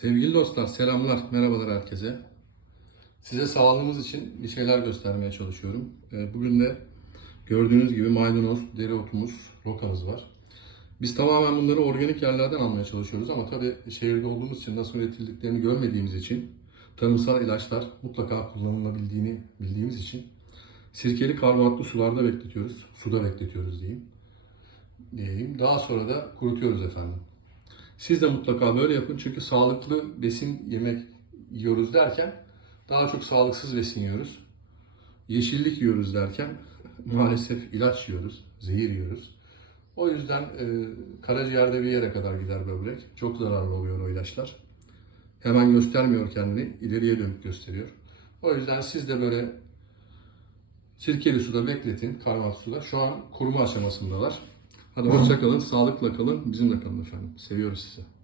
Sevgili dostlar, selamlar, merhabalar herkese. Size sağlığımız için bir şeyler göstermeye çalışıyorum. Ee, Bugün de gördüğünüz gibi maydanoz, dereotumuz, rokamız var. Biz tamamen bunları organik yerlerden almaya çalışıyoruz ama tabii şehirde olduğumuz için nasıl üretildiklerini görmediğimiz için tarımsal ilaçlar mutlaka kullanılabildiğini bildiğimiz için sirkeli karbonatlı sularda bekletiyoruz. Suda bekletiyoruz diyeyim. diyeyim. Daha sonra da kurutuyoruz efendim. Siz de mutlaka böyle yapın çünkü sağlıklı besin yemek yiyoruz derken daha çok sağlıksız besin yiyoruz. Yeşillik yiyoruz derken maalesef ilaç yiyoruz, zehir yiyoruz. O yüzden e, karaciğerde bir yere kadar gider böbrek. Çok zararlı oluyor o ilaçlar. Hemen göstermiyor kendini, ileriye dönük gösteriyor. O yüzden siz de böyle sirkeli suda bekletin, karbonat suda. Şu an kuruma aşamasındalar. Hadi hoşça kalın, sağlıkla kalın, bizimle kalın efendim. Seviyoruz sizi.